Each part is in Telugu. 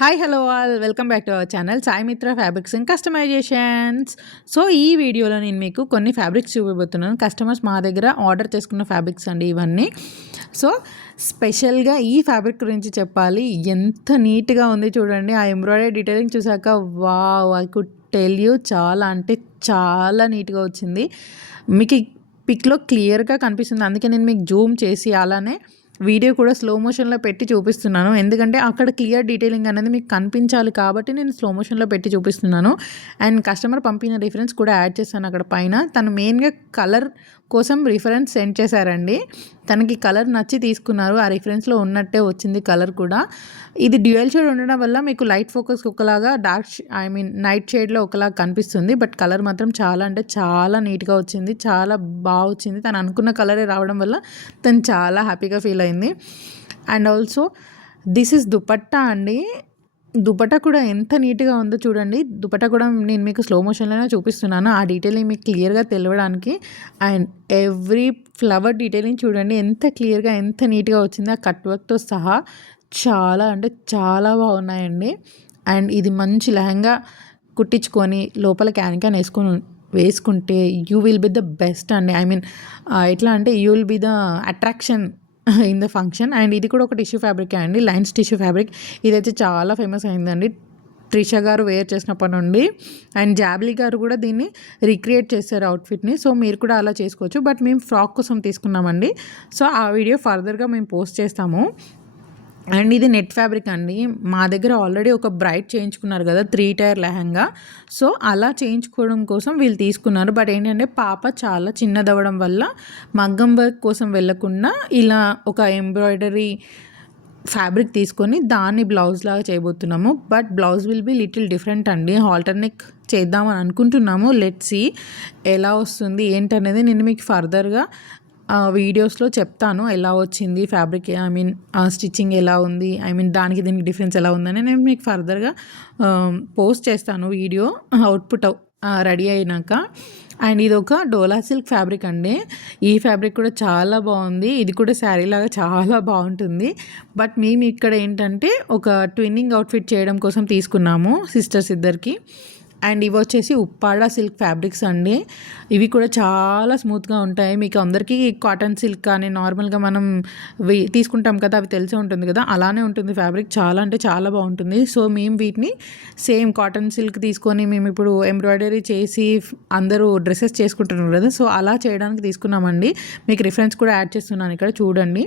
Hi hello all welcome back to our channel Sai మిత్ర ఫ్యాబ్రిక్స్ అండ్ కస్టమైజేషన్స్. సో ఈ వీడియోలో నేను మీకు కొన్ని ఫ్యాబ్రిక్స్ చూపిపోతున్నాను. కస్టమర్స్ మా దగ్గర ఆర్డర్ చేసుకున్న ఫ్యాబ్రిక్స్ అండి ఇవన్నీ. సో స్పెషల్గా ఈ ఫ్యాబ్రిక్ గురించి చెప్పాలి. ఎంత నీట్గా ఉంది చూడండి. ఆ ఎంబ్రాయిడరీ డీటెయిలింగ్ చూసాక wow, I could tell you, చాలా అంటే చాలా నీట్గా వచ్చింది. మీకు పిక్లో క్లియర్గా కనిపిస్తుంది, అందుకే నేను మీకు జూమ్ చేసి అలానే వీడియో కూడా స్లో మోషన్లో పెట్టి చూపిస్తున్నాను. ఎందుకంటే అక్కడ క్లియర్ డీటెయిలింగ్ అనేది మీకు కనిపించాలి కాబట్టి నేను స్లో మోషన్లో పెట్టి చూపిస్తున్నాను. అండ్ కస్టమర్ పంపిన రిఫరెన్స్ కూడా యాడ్ చేశాను అక్కడ పైన. తను మెయిన్గా కలర్ కోసం రిఫరెన్స్ సెండ్ చేశారండి. తనకి కలర్ నచ్చి తీసుకున్నారు. ఆ రిఫరెన్స్లో ఉన్నట్టే వచ్చింది కలర్ కూడా. ఇది డ్యూయల్ షేడ్ ఉండడం వల్ల మీకు లైట్ ఫోకస్ ఒకలాగా, డార్క్ నైట్ షేడ్లో ఒకలాగా కనిపిస్తుంది. బట్ కలర్ మాత్రం చాలా అంటే చాలా నీట్గా వచ్చింది, చాలా బాగా వచ్చింది. తను అనుకున్న కలరే రావడం వల్ల తను చాలా హ్యాపీగా ఫీల్ అయింది. And also this is dupatta అండి. దుపట్టా కూడా ఎంత నీట్గా ఉందో చూడండి. దుపట్టా కూడా నేను మీకు స్లో మోషన్లోనే చూపిస్తున్నాను, ఆ డీటెయిలింగ్ మీకు క్లియర్గా తెలియడానికి. అండ్ ఎవ్రీ ఫ్లవర్ డీటెయిలింగ్ చూడండి ఎంత క్లియర్గా, ఎంత నీట్గా వచ్చింది, ఆ కట్ వర్క్తో సహా. చాలా అంటే చాలా బాగున్నాయండి. అండ్ ఇది మంచి లెహంగా కుట్టించుకొని లోపల క్యాన్ వేసుకుంటే you will be the best అండి. ఎట్లా అంటే you will be the attraction in the function. And ఇది కూడా ఒక టిష్యూ ఫ్యాబ్రిక్ అండి, లైన్స్ టిష్యూ ఫ్యాబ్రిక్. ఇదైతే చాలా ఫేమస్ అయిందండి త్రిష గారు వేర్ చేసినప్పటి నుండి. అండ్ జాబ్లీ గారు కూడా దీన్ని రీక్రియేట్ చేశారు అవుట్ఫిట్ని. సో మీరు కూడా అలా చేసుకోవచ్చు. బట్ మేము ఫ్రాక్ కోసం తీసుకున్నామండి. సో ఆ వీడియో ఫర్దర్గా మేము పోస్ట్ చేస్తాము. అండ్ ఇది నెట్ ఫ్యాబ్రిక్ అండి. మా దగ్గర ఆల్రెడీ ఒక బ్రైట్ చేయించుకున్నారు కదా 3 టైర్ లెహంగా. సో అలా చేయించుకోవడం కోసం వీళ్ళు తీసుకున్నారు. బట్ ఏంటంటే పాప చాలా చిన్నదవ్వడం వల్ల మగ్గం వర్క్ కోసం వెళ్ళకుండా ఇలా ఒక ఎంబ్రాయిడరీ ఫ్యాబ్రిక్ తీసుకొని దాన్ని బ్లౌజ్ లాగా చేయబోతున్నాము. But blouse will be little different అండి. ఆల్టర్నేట్ చేద్దామని అనుకుంటున్నాము. లెట్స్ సీ ఎలా వస్తుంది ఏంటనేది నేను మీకు ఫర్దర్గా వీడియోస్లో చెప్తాను. ఎలా వచ్చింది ఫ్యాబ్రిక్, స్టిచ్చింగ్ ఎలా ఉంది, దానికి దీనికి డిఫరెన్స్ ఎలా ఉందని నేను మీకు ఫర్దర్గా పోస్ట్ చేస్తాను వీడియో అవుట్పుట్ రెడీ అయినాక. అండ్ ఇది ఒక డోలా సిల్క్ ఫ్యాబ్రిక్ అండి. ఈ ఫ్యాబ్రిక్ కూడా చాలా బాగుంది. ఇది కూడా శారీ లాగా చాలా బాగుంటుంది. బట్ మేము ఇక్కడ ఏంటంటే ఒక ట్విన్నింగ్ అవుట్ఫిట్ చేయడం కోసం తీసుకున్నాము సిస్టర్స్ ఇద్దరికి. అండ్ ఇవి వచ్చేసి ఉప్పాడ సిల్క్ ఫ్యాబ్రిక్స్ అండి. ఇవి కూడా చాలా స్మూత్గా ఉంటాయి. మీకు అందరికీ కాటన్ సిల్క్ కానీ నార్మల్గా మనం తీసుకుంటాం కదా, అవి తెలిసే ఉంటుంది కదా, అలానే ఉంటుంది ఫ్యాబ్రిక్. చాలా అంటే చాలా బాగుంటుంది. సో మేము వీటిని సేమ్ కాటన్ సిల్క్ తీసుకొని మేము ఇప్పుడు ఎంబ్రాయిడరీ చేసి అందరూ డ్రెస్సెస్ చేసుకుంటున్నారు కదా, సో అలా చేయడానికి తీసుకున్నామండి. మీకు రిఫరెన్స్ కూడా యాడ్ చేస్తున్నాను ఇక్కడ చూడండి.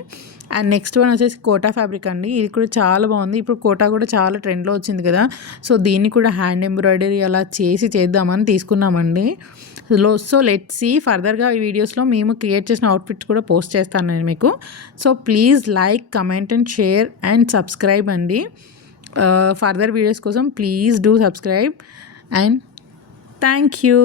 అండ్ నెక్స్ట్ వన్ వచ్చేసి కోటా ఫ్యాబ్రిక్ అండి. ఇది కూడా చాలా బాగుంది. ఇప్పుడు కోటా కూడా చాలా ట్రెండ్లో వచ్చింది కదా, సో దీన్ని కూడా హ్యాండ్ ఎంబ్రాయిడరీ అలా చేసి చేద్దామని తీసుకున్నామండి. సో లెట్స్ సీ ఫర్దర్గా ఈ వీడియోస్లో మేము క్రియేట్ చేసిన అవుట్ఫిట్స్ కూడా పోస్ట్ చేస్తాను నేను మీకు. So please like, comment and share and subscribe అండి. ఫర్దర్ వీడియోస్ కోసం please do subscribe and thank you.